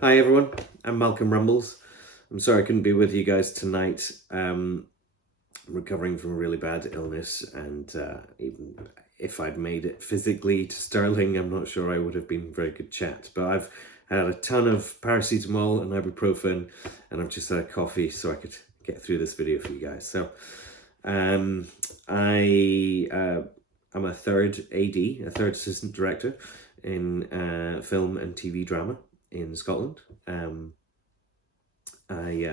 Hi everyone, I'm Malcolm Rumbles. I'm sorry I couldn't be with you guys tonight. I'm recovering from a really bad illness, and even if I'd made it physically to Stirling, I'm not sure I would have been a very good chat. But I've had a ton of paracetamol and ibuprofen, and I've just had a coffee so I could get through this video for you guys. So um, I'm a third AD, a third assistant director in film and TV drama in Scotland. I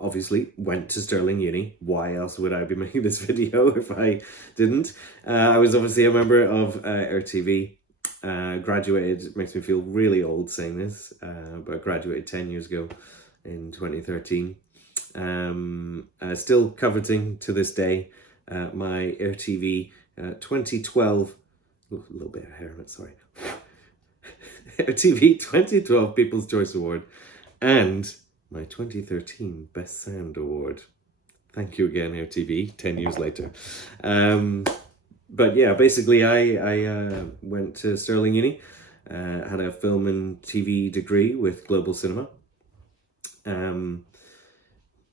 obviously went to Stirling Uni. Why else would I be making this video if I didn't? I was obviously a member of AirTV. Graduated, it makes me feel really old saying this, but I graduated 10 years ago in 2013. Still coveting to this day my AirTV 2012, a little bit of hair on it, sorry. AirTV 2012 People's Choice Award and my 2013 Best Sound Award. Thank you again, AirTV, 10 years later. But yeah, basically I went to Stirling Uni, had a film and TV degree with global cinema.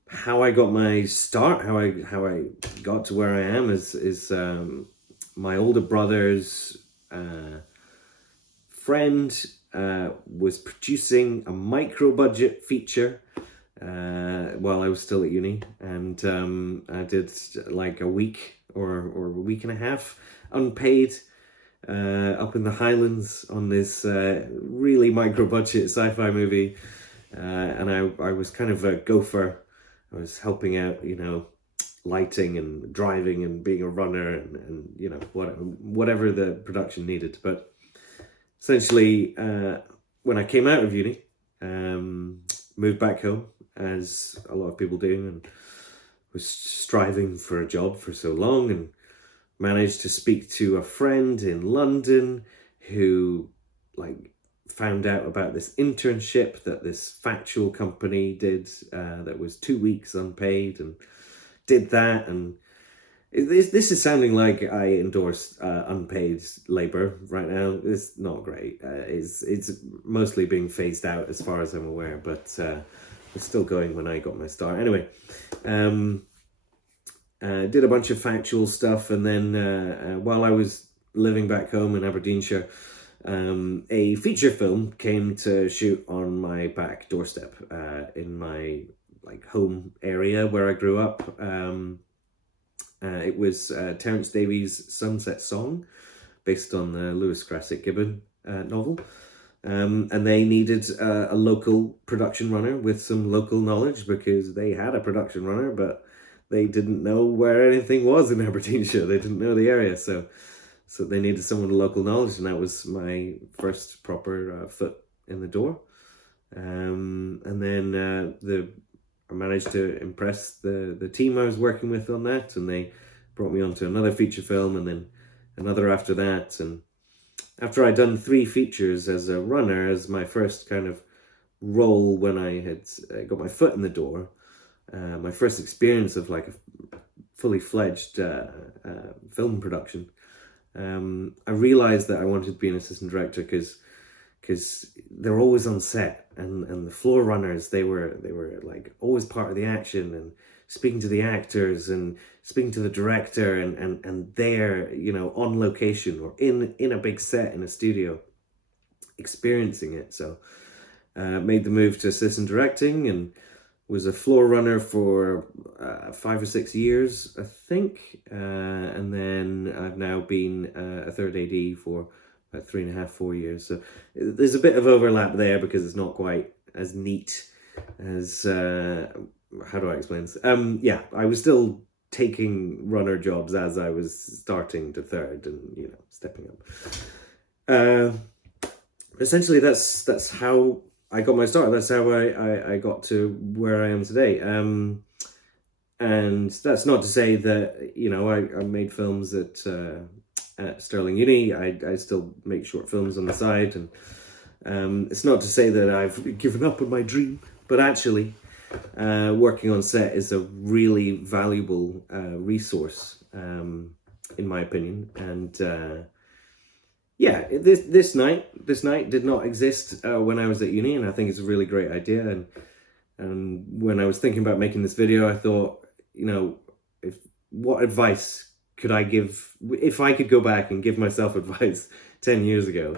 How I got my start, how I got to where I am is my older brother's friend was producing a micro budget feature while I was still at uni, and I did like a week or a week and a half unpaid up in the Highlands on this really micro budget sci-fi movie, and I was kind of a gopher. I was helping out, lighting and driving and being a runner and whatever the production needed. But essentially, when I came out of uni, moved back home, as a lot of people do, and was striving for a job for so long, and managed to speak to a friend in London who found out about this internship that this factual company did that was 2 weeks unpaid, and did that. And this is sounding like I endorse unpaid labor right now. It's not great. It's mostly being phased out as far as I'm aware, but it's still going when I got my start. Anyway, did a bunch of factual stuff, and then while I was living back home in Aberdeenshire, a feature film came to shoot on my back doorstep in my home area where I grew up. It was Terence Davies' Sunset Song, based on the Lewis Grassic Gibbon novel. And they needed a local production runner with some local knowledge, because they had a production runner, but they didn't know where anything was in Aberdeenshire. They didn't know the area, so they needed someone with local knowledge, and that was my first proper foot in the door. And then I managed to impress the team I was working with on that, and they brought me onto another feature film, and then another after that. And after I'd done 3 features as a runner, as my first kind of role when I had got my foot in the door, my first experience of a fully fledged film production, I realized that I wanted to be an assistant director because they're always on set, and the floor runners, they were always part of the action, and speaking to the actors and speaking to the director, and they're on location or in a big set in a studio experiencing it. So made the move to assistant directing, and was a floor runner for 5 or 6 years, I think, and then I've now been a third AD for about 3.5, 4 years. So there's a bit of overlap there, because it's not quite as neat as how do I explain this? Yeah, I was still taking runner jobs as I was starting to third and stepping up. Essentially, that's how I got my start. That's how I got to where I am today. And that's not to say that I made films at Stirling Uni. I still make short films on the side, and it's not to say that I've given up on my dream, but actually working on set is a really valuable resource, in my opinion. And yeah, this night did not exist when I was at uni, and I think it's a really great idea. And when I was thinking about making this video, I thought, you know, if what advice could I give if I could go back and give myself advice 10 years ago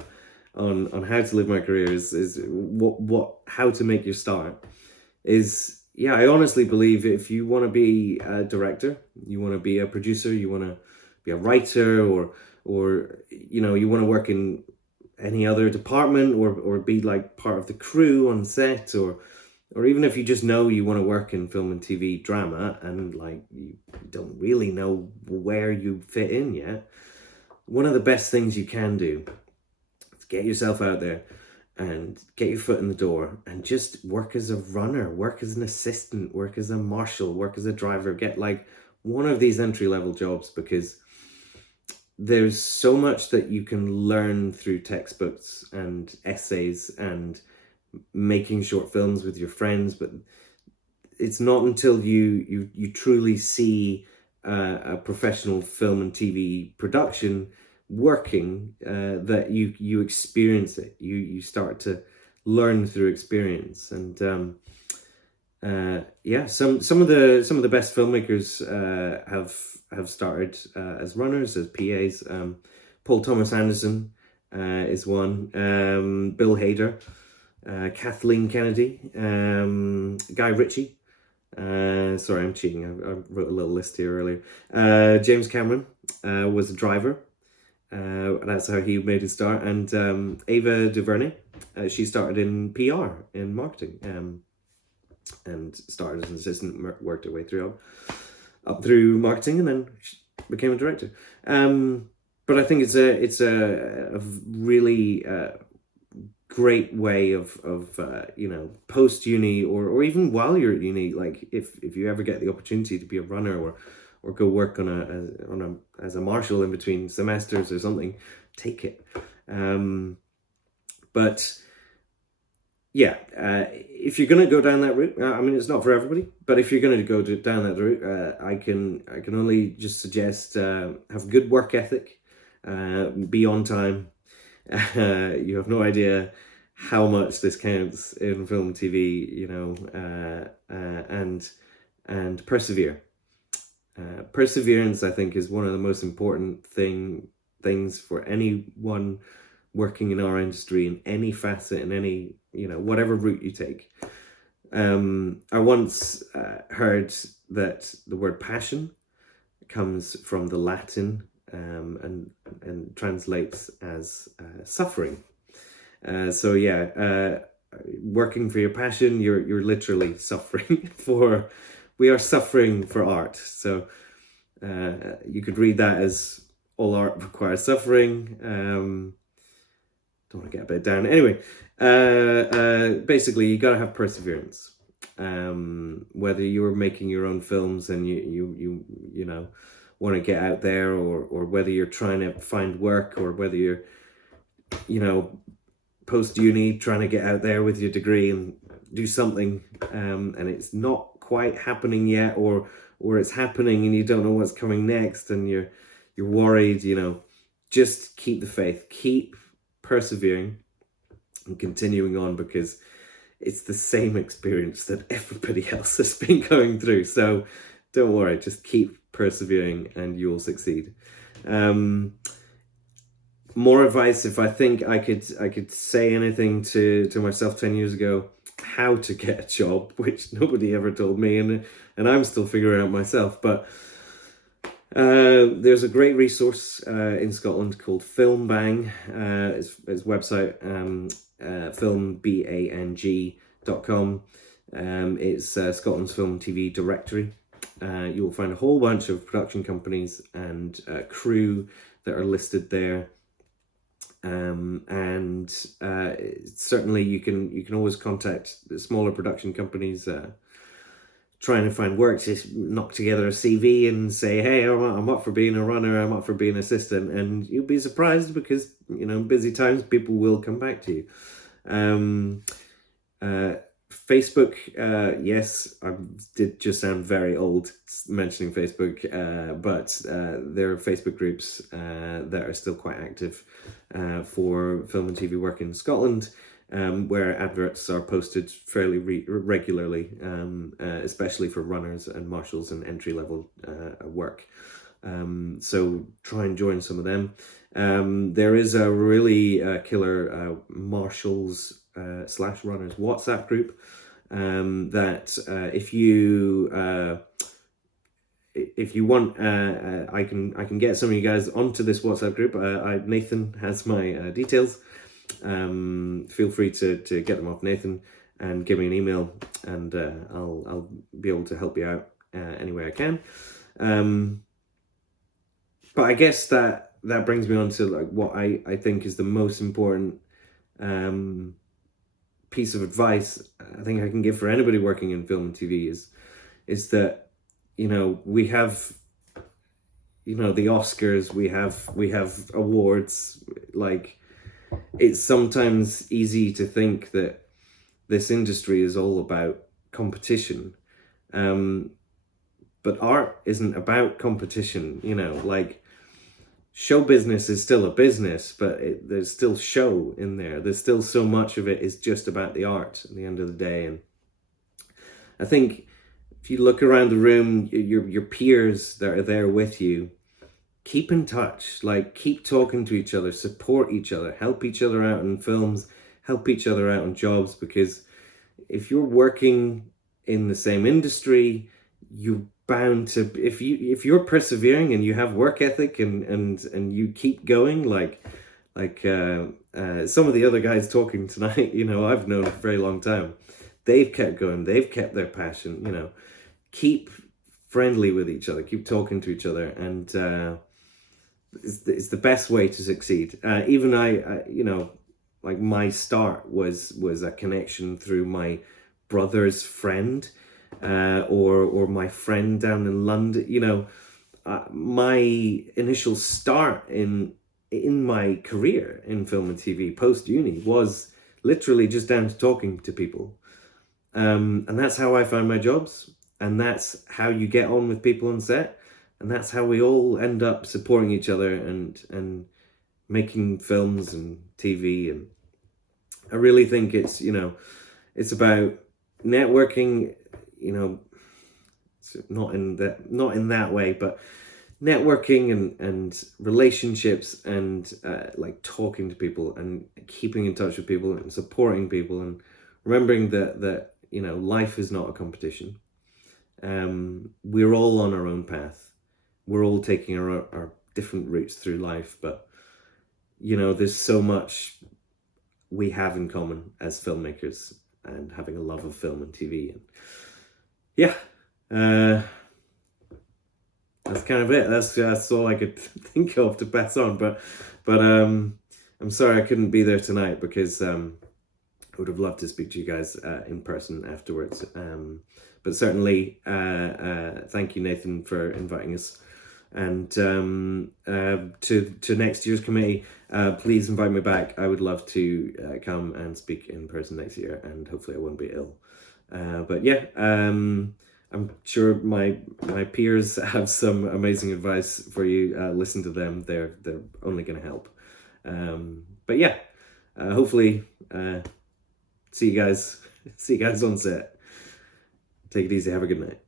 on how to live my career is what how to make your start is, yeah, I honestly believe if you want to be a director, you want to be a producer, you want to be a writer, or you know, you want to work in any other department, or be like part of the crew on set, or even if you just know you want to work in film and TV drama and like you don't really know where you fit in yet, one of the best things you can do is get yourself out there and get your foot in the door and just work as a runner, work as an assistant, work as a marshal, work as a driver, get like one of these entry-level jobs, because there's so much that you can learn through textbooks and essays and making short films with your friends, but it's not until you truly see a professional film and TV production working that you experience it. You start to learn through experience, and yeah, some of the best filmmakers have started as runners, as PAs. Paul Thomas Anderson is one. Bill Hader, Kathleen Kennedy, Guy Ritchie. Sorry, I'm cheating. I wrote a little list here earlier. James Cameron was a driver. That's how he made his start. And Ava DuVernay, she started in PR, in marketing, and started as an assistant, worked her way through up through marketing, and then became a director. But I think it's a really great way of you know, post uni, or even while you're at uni, like if you ever get the opportunity to be a runner, or go work as a marshal in between semesters or something, take it. But yeah, if you're going to go down that route, I mean, it's not for everybody, but if you're going to go down that route, I can only just suggest have good work ethic, be on time. You have no idea how much this counts in film and TV, you know, and persevere. Perseverance, I think, is one of the most important things for anyone working in our industry, in any facet, in any, you know, whatever route you take. I once heard that the word passion comes from the Latin, and translates as suffering. So yeah, working for your passion, you're literally suffering for. We are suffering for art. So you could read that as all art requires suffering. Don't want to get a bit down. Anyway, basically, you got to have perseverance. Whether you're making your own films and you know, want to get out there, or whether you're trying to find work, or whether you're, you know, post uni trying to get out there with your degree and do something, and it's not quite happening yet, or it's happening and you don't know what's coming next, and you're worried, you know, just keep the faith, keep persevering and continuing on, because it's the same experience that everybody else has been going through. So don't worry, just keep persevering and you'll succeed. More advice, if I think I could say anything to myself 10 years ago, how to get a job, which nobody ever told me, and I'm still figuring out myself. But there's a great resource in Scotland called Film Bang. Its website, filmbang.com. It's Scotland's film TV directory. You will find a whole bunch of production companies and crew that are listed there. And certainly you can always contact the smaller production companies trying to find work, just knock together a CV and say, hey, I'm up for being a runner, I'm up for being an assistant, and you'll be surprised, because, you know, busy times, people will come back to you. Facebook, yes, I did just sound very old mentioning Facebook, but there are Facebook groups that are still quite active for film and TV work in Scotland, where adverts are posted fairly regularly, especially for runners and marshals and entry-level work. So try and join some of them. There is a really killer marshals slash runners WhatsApp group that if you want, I can get some of you guys onto this WhatsApp group. Nathan has my details. Feel free to get them off Nathan and give me an email, and I'll be able to help you out any way I can. But I guess that brings me on to like what I think is the most important piece of advice I think I can give for anybody working in film and TV is that, you know, we have, you know, the Oscars, we have awards. Like, it's sometimes easy to think that this industry is all about competition, but art isn't about competition. You know, like, show business is still a business, but there's still show in there. There's still so much of it is just about the art at the end of the day. And I think if you look around the room, your peers that are there with you, keep in touch. Like, keep talking to each other, support each other, help each other out in films, help each other out in jobs, because if you're working in the same industry, you're bound to, if you're persevering and you have work ethic and you keep going, like some of the other guys talking tonight, you know, I've known for a very long time. They've kept going, they've kept their passion, you know. Keep friendly with each other, keep talking to each other, and it's the best way to succeed. Even I, you know, like, my start was a connection through my brother's friend, or my friend down in London. You know, my initial start in my career in film and TV post uni was literally just down to talking to people, and that's how I found my jobs, and that's how you get on with people on set, and that's how we all end up supporting each other and making films and TV. And I really think it's, you know, it's about networking, you know, not in that way, but networking and relationships and like talking to people and keeping in touch with people and supporting people and remembering that you know, life is not a competition. We're all on our own path. We're all taking our different routes through life, but you know, there's so much we have in common as filmmakers and having a love of film and TV. And yeah, that's kind of it. That's all I could think of to pass on. But I'm sorry I couldn't be there tonight, because I would have loved to speak to you guys in person afterwards. But certainly, thank you, Nathan, for inviting us. And to next year's committee, please invite me back. I would love to come and speak in person next year, and hopefully I won't be ill. But yeah, I'm sure my peers have some amazing advice for you. Listen to them; they're only going to help. But yeah, hopefully, see you guys on set. Take it easy. Have a good night.